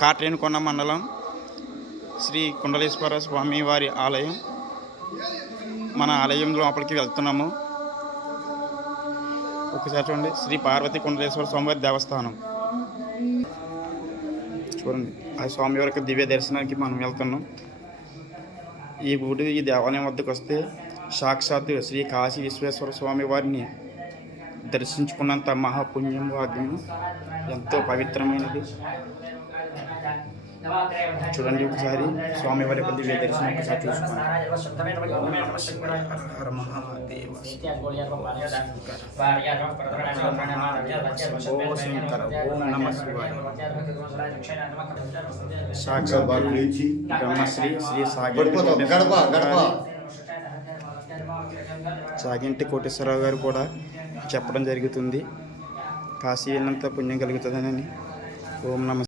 కాట్రేనికొండ మండలం శ్రీ కుండలేశ్వర స్వామి వారి ఆలయం. మన ఆలయం లోపలికి వెళ్తున్నాము. ఒకసారి చూడండి, శ్రీ పార్వతి కుండలేశ్వర స్వామివారి దేవస్థానం. చూడండి, ఆ స్వామివారి యొక్క దివ్య దర్శనానికి మనం వెళ్తున్నాం. ఈ దేవాలయం వద్దకు వస్తే సాక్షాత్తు శ్రీ కాశీ విశ్వేశ్వర స్వామి వారిని దర్శించుకున్నంత మహాపుణ్యం భాగ్యము, ఎంతో పవిత్రమైనది. చూడండి, ఒకసారి స్వామివారి యొక్క దివ్య దర్శనం ఒకసారి చూసుకోండి. సాక్షాత్ బ్రహ్మశ్రీ శ్రీ సాగింటి కోటేశ్వరరావు గారు కూడా చెప్పడం జరుగుతుంది, కాశీ వెళ్ళినంత పుణ్యం కలుగుతుందని. ఓం నమః.